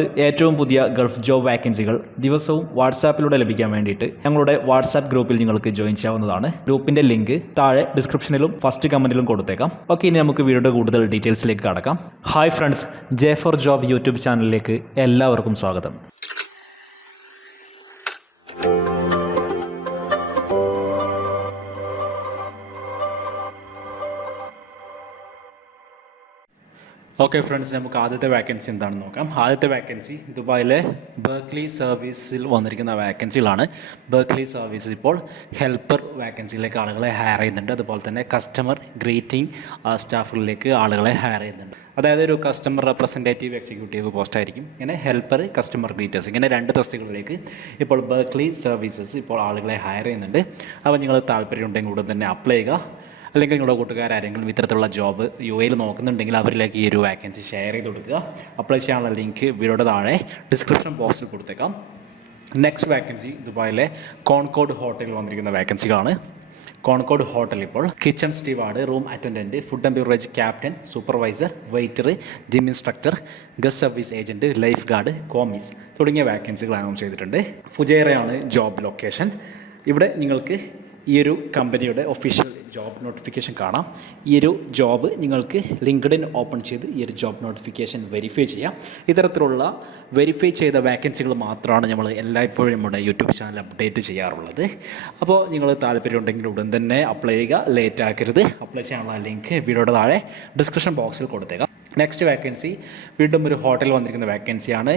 ഏറ്റവും പുതിയ Gulf job വാക്കൻസികൾ ദിവസവും വാട്സാപ്പിലൂടെ ലഭിക്കാൻ വേണ്ടിയിട്ട് ഞങ്ങളുടെ വാട്സാപ്പ് ഗ്രൂപ്പിൽ നിങ്ങൾക്ക് ജോയിൻ ചെയ്യാവുന്നതാണ്. ഗ്രൂപ്പിന്റെ ലിങ്ക് താഴെ ഡിസ്ക്രിപ്ഷനിലും ഫസ്റ്റ് കമന്റിലും കൊടുത്തേക്കാം. ഓക്കെ ഇനി നമുക്ക് വീഡിയോയുടെ കൂടുതൽ ഡീറ്റെയിൽസിലേക്ക് കടക്കാം. Hi friends J for job YouTube ചാനലിലേക്ക് എല്ലാവർക്കും സ്വാഗതം. ഓക്കെ ഫ്രണ്ട്സ് നമുക്ക് ആദ്യത്തെ വാക്കൻസി എന്താണെന്ന് നോക്കാം. ആദ്യത്തെ വാക്കൻസി ദുബായിലെ ബേർക്ലി സർവീസിൽ വന്നിരിക്കുന്ന വാക്കൻസികളാണ് ബേർക്ലി സർവീസ് ഇപ്പോൾ ഹെൽപ്പർ വാക്കൻസിയിലേക്ക് ആളുകളെ ഹയർ ചെയ്യുന്നുണ്ട്. അതുപോലെ തന്നെ കസ്റ്റമർ ഗ്രീറ്റിംഗ് സ്റ്റാഫുകളിലേക്ക് ആളുകളെ ഹയർ ചെയ്യുന്നുണ്ട്. അതായത് ഒരു കസ്റ്റമർ റെപ്രസെന്റേറ്റീവ് എക്സിക്യൂട്ടീവ് പോസ്റ്റ് ആയിരിക്കും. ഇങ്ങനെ ഹെൽപ്പർ കസ്റ്റമർ ഗ്രീറ്റേഴ്സ് ഇങ്ങനെ രണ്ട് തസ്തികളിലേക്ക് ഇപ്പോൾ ബേർക്ലി സർവീസസ് ഇപ്പോൾ ആളുകളെ ഹയർ ചെയ്യുന്നുണ്ട്. അപ്പോൾ നിങ്ങൾ താല്പര്യമുണ്ടെങ്കിൽ ഉടൻ തന്നെ അപ്ലൈ ചെയ്യുക. അല്ലെങ്കിൽ നിങ്ങളുടെ കൂട്ടുകാരെങ്കിലും ഇത്തരത്തിലുള്ള ജോബ് യു എയിൽ നോക്കുന്നുണ്ടെങ്കിൽ അവരിലേക്ക് ഈ ഒരു വാക്കൻസി ഷെയർ ചെയ്ത് കൊടുക്കുക. അപ്ലൈ ചെയ്യാനുള്ള ലിങ്ക് വീഡിയോയുടെ താഴെ ഡിസ്ക്രിപ്ഷൻ ബോക്സിൽ കൊടുത്തേക്കാം. നെക്സ്റ്റ് വാക്കൻസി ദുബായിലെ കോൺകോഡ് ഹോട്ടലിൽ വന്നിരിക്കുന്ന വാക്കൻസികളാണ് കോൺകോഡ് ഹോട്ടൽ ഇപ്പോൾ kitchen steward room attendant food and beverage captain supervisor waiter gym instructor guest service agent lifeguard commis തുടങ്ങിയ വാക്കൻസികൾ അനൗൺസ് ചെയ്തിട്ടുണ്ട്. ഫുജേറയാണ് ജോബ് ലൊക്കേഷൻ ഇവിടെ നിങ്ങൾക്ക് ഈ ഒരു കമ്പനിയുടെ ഒഫീഷ്യൽ ജോബ് നോട്ടിഫിക്കേഷൻ കാണാം. ഈ ഒരു ജോബ് നിങ്ങൾക്ക് ലിങ്ക്ഡിൻ ഓപ്പൺ ചെയ്ത് ഈ ഒരു ജോബ് നോട്ടിഫിക്കേഷൻ വെരിഫൈ ചെയ്യാം. ഇത്തരത്തിലുള്ള വെരിഫൈ ചെയ്ത വാക്കൻസികൾ മാത്രമാണ് നമ്മൾ എല്ലായ്പ്പോഴും നമ്മുടെ യൂട്യൂബ് ചാനൽ അപ്ഡേറ്റ് ചെയ്യാറുള്ളത്. അപ്പോൾ നിങ്ങൾ താല്പര്യമുണ്ടെങ്കിൽ ഉടൻ തന്നെ അപ്ലൈ ചെയ്യുക. ലേറ്റ് ആക്കരുത്. അപ്ലൈ ചെയ്യാനുള്ള ലിങ്ക് വീഡിയോയുടെ താഴെ ഡിസ്ക്രിപ്ഷൻ ബോക്സിൽ കൊടുത്തേക്കാം. നെക്സ്റ്റ് വാക്കൻസി വീണ്ടും ഒരു ഹോട്ടൽ വന്നിരിക്കുന്ന വാക്കൻസിയാണ്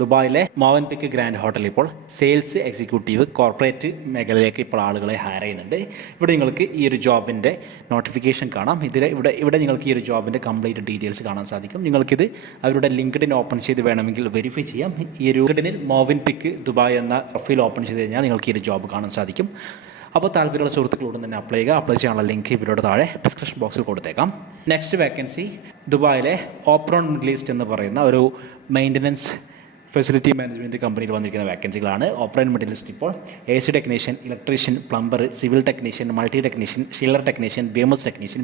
ദുബായിലെ മോവൻപിക്ക് ഗ്രാൻഡ് ഹോട്ടൽ ഇപ്പോൾ സെയിൽസ് എക്സിക്യൂട്ടീവ് കോർപ്പറേറ്റ് മേഖലയിലേക്ക് ഇപ്പോൾ ആളുകളെ ഹയർ ചെയ്യുന്നുണ്ട്. ഇവിടെ നിങ്ങൾക്ക് ഈ ഒരു ജോബിന്റെ നോട്ടിഫിക്കേഷൻ കാണാം. ഇതിൽ ഇവിടെ ഇവിടെ നിങ്ങൾക്ക് ഈ ഒരു ജോബിന്റെ കംപ്ലീറ്റ് ഡീറ്റെയിൽസ് കാണാൻ സാധിക്കും. നിങ്ങൾക്കിത് അവരുടെ ലിങ്ക്ഡിൻ ഓപ്പൺ ചെയ്ത് വേണമെങ്കിൽ വെരിഫൈ ചെയ്യാം. ഈ ഒരു ലിങ്ക്ഡിനിൽ മോവിൻ പിക്ക് ദുബായ് എന്ന പ്രൊഫൈൽ ഓപ്പൺ ചെയ്ത് കഴിഞ്ഞാൽ നിങ്ങൾക്ക് ഈ ഒരു ജോബ് കാണാൻ സാധിക്കും. അപ്പോൾ താല്പര്യമുള്ള സുഹൃത്തുക്കളോട് തന്നെ അപ്ലൈ ചെയ്യുക അപ്ലൈ ചെയ്യാനുള്ള ലിങ്ക് ഇവരോട് താഴെ ഡിസ്ക്രിപ്ഷൻ ബോക്സിൽ കൊടുത്തേക്കാം. നെക്സ്റ്റ് വേക്കൻസി ദുബായിലെ ഓപ്രോൺ മിഡിൽ ഈസ്റ്റ് എന്ന് പറയുന്ന ഒരു മെയിന്റനൻസ് ഫെസിലിറ്റി മാനേജ്മെന്റ് കമ്പനിയിൽ വന്നിരിക്കുന്ന വാക്കൻസികളാണ് ഓപ്പറേറ്റ് മിഡിൽ ഇപ്പോൾ A C technician electrician plumber civil technician multi technician sealer technician B M S technician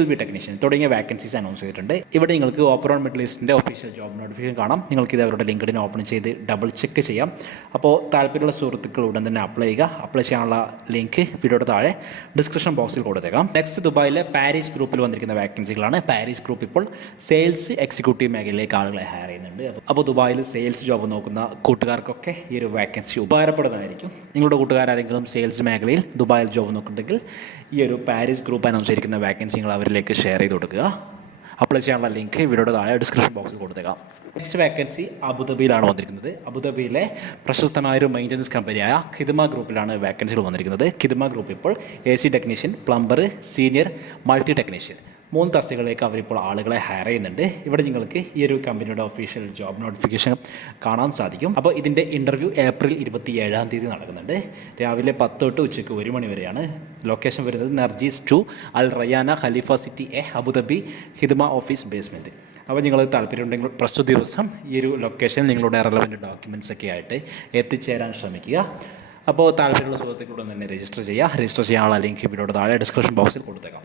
L B technician തുടങ്ങിയ വാക്കൻസീസ് അനൗൺസ് ചെയ്തിട്ടുണ്ട്. ഇവിടെ നിങ്ങൾക്ക് ഓപ്പറോൺ മെറ്റലിസ്റ്റിന്റെ ഒഫീഷ്യൽ ജോബ് നോട്ടിഫിക്കേഷൻ കാണാം. നിങ്ങൾക്ക് ഇത് അവരുടെ ലിങ്കിഡിന് ഓപ്പൺ ചെയ്ത് ഡബിൾ ചെക്ക് ചെയ്യാം. അപ്പോൾ താല്പര്യമുള്ള സുഹൃത്തുക്കൾ ഉടൻ തന്നെ അപ്ലൈ ചെയ്യുക. അപ്ലൈ ചെയ്യാനുള്ള ലിങ്ക് വീഡിയോയുടെ താഴെ ഡിസ്ക്രിപ്ഷൻ ബോക്സിൽ കൊടുത്തേക്കാം. നെക്സ്റ്റ് ദുബായിലെ പാരീസ് ഗ്രൂപ്പിൽ വന്നിരിക്കുന്ന വാക്കൻസികളാണ് പാരീസ് ഗ്രൂപ്പ് ഇപ്പോൾ സെയിൽസ് എക്സിക്യൂട്ടീവ് മേഖലയിലേക്ക് ആളുകളെ ഹയർ ചെയ്യുന്നുണ്ട്. അപ്പോൾ ദുബായിൽ സെയിൽസ് ജോബ് നോക്കുന്ന കൂട്ടുകാർക്കൊക്കെ ഈ ഒരു വാക്കൻസി ഉപകാരപ്പെടുന്നതായിരിക്കും നിങ്ങളുടെ കൂട്ടുകാരെങ്കിലും സെയിൽസ് മേഖലയിൽ ദുബായിൽ ജോബ് നോക്കുന്നുണ്ടെങ്കിൽ ഈ ഒരു പാരീസ് ഗ്രൂപ്പ് അനൗൺസ് ചെയ്തിരിക്കുന്ന വാക്കൻസി നിങ്ങൾ അവരിലേക്ക് ഷെയർ ചെയ്ത് കൊടുക്കുക. അപ്ലൈ ചെയ്യാനുള്ള ലിങ്ക് വീഡിയോയുടെ താഴെ ഡിസ്ക്രിപ്ഷൻ ബോക്സിൽ കൊടുത്തേക്കാം. നെക്സ്റ്റ് വേക്കൻസി അബുദാബിയിലാണ് വന്നിരിക്കുന്നത്. അബുദാബിയിലെ പ്രശസ്തമായ ഒരു മെയിന്റനൻസ് കമ്പനിയായ കിദ്മ ഗ്രൂപ്പിലാണ് വേക്കൻസികൾ വന്നിരിക്കുന്നത്. കിദ്മ ഗ്രൂപ്പ് ഇപ്പോൾ A C technician plumber senior multi technician മൂന്ന് തസ്തികളിലേക്ക് അവരിപ്പോൾ ആളുകളെ ഹയർ ചെയ്യുന്നുണ്ട്. ഇവിടെ നിങ്ങൾക്ക് ഈ ഒരു കമ്പനിയുടെ ഒഫീഷ്യൽ ജോബ് നോട്ടിഫിക്കേഷൻ കാണാൻ സാധിക്കും. അപ്പോൾ ഇതിന്റെ ഇന്റർവ്യൂ ഏപ്രിൽ ഇരുപത്തി ഏഴാം തീയതി നടക്കുന്നുണ്ട്. രാവിലെ പത്ത് തൊട്ട് ഉച്ചയ്ക്ക് ഒരു മണി വരെയാണ് ലൊക്കേഷൻ വരുന്നത്. Narjis to Al Rayana Khalifa City A Abu Dhabi Khidma office basement അപ്പോൾ നിങ്ങൾ താല്പര്യമുണ്ടെങ്കിൽ പ്രസ്തുത ദിവസം ഈ ഒരു ലൊക്കേഷൻ നിങ്ങളുടെ റെലവന്റ് ഡോക്യുമെന്റ്സ് ഒക്കെ ആയിട്ട് എത്തിച്ചേരാൻ ശ്രമിക്കുക. അപ്പോൾ താല്പര്യമുള്ള സുഹൃത്തുക്കളോട് തന്നെ രജിസ്റ്റർ ചെയ്യുക. രജിസ്റ്റർ ചെയ്യാനുള്ള ലിങ്ക് വീഡിയോയുടെ താഴെ ഡിസ്ക്രിപ്ഷൻ ബോക്സിൽ കൊടുത്തേക്കാം.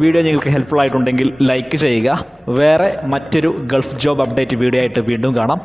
വീഡിയോ നിങ്ങൾക്ക് ഹെൽപ്ഫുൾ ആയിട്ടുണ്ടെങ്കിൽ ലൈക്ക് ചെയ്യുക. വേറെ മറ്റൊരു ഗൾഫ് ജോബ് അപ്ഡേറ്റ് വീഡിയോ ആയിട്ട് വീണ്ടും കാണാം.